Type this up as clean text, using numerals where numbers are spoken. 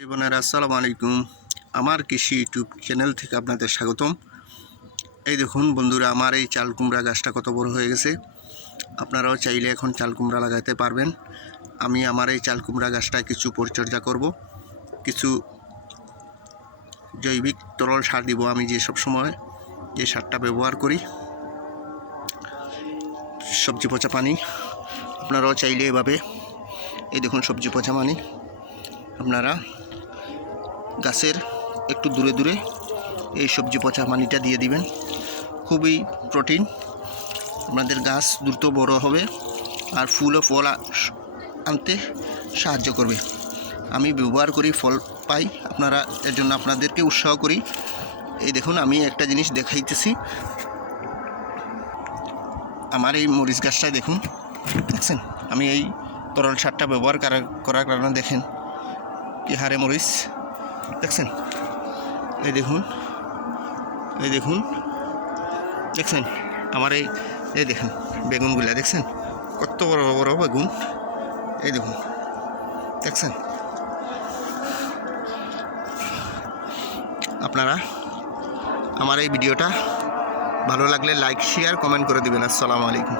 বোনেরা আসসালামু আলাইকুম। আমার কৃষি ইউটিউব চ্যানেল থেকে আপনাদের স্বাগতম। এই দেখুন বন্ধুরা, আমার এই চাল কুমড়া গাছটা কত বড় হয়ে গেছে। আপনারাও চাইলে এখন চাল কুমড়া লাগাতে পারবেন। আমি আমার এই চাল কুমড়া গাছটায় কিছু পরিচর্যা করব, কিছু জৈবিক তরল সার দিব। আমি যে সব সময় যে সারটা ব্যবহার করি, সবজি পচা পানি। আপনারাও চাইলে এভাবে, এই দেখুন সবজি পচা পানি আপনারা গাছের একটু দূরে দূরে এই সবজি পচা পানিটা দিয়ে দিবেন। খুবই প্রোটিন, আপনাদের গাছ দ্রুত বড় হবে আর ফুল ও ফল আনতে সাহায্য করবে। আমি ব্যবহার করি, ফল পাই, আপনারা এর জন্য আপনাদেরকে উৎসাহ করি। এই দেখুন, আমি একটা জিনিস দেখাইতেছি। আমার এই মরিচ গাছটায় দেখুন, দেখছেন আমি এই তরল সারটা ব্যবহার করার কারণে দেখেন কি হারে মরিচ, দেখছেন। এই দেখুন, এই দেখুন, দেখছেন আমার এই দেখেন বেগুনগুলা, দেখছেন কত বড় বড় বেগুন। এই দেখুন, দেখছেন। আপনারা আমার এই ভিডিওটা ভালো লাগলে লাইক, শেয়ার, কমেন্ট করে দেবেন। আসসালামু আলাইকুম।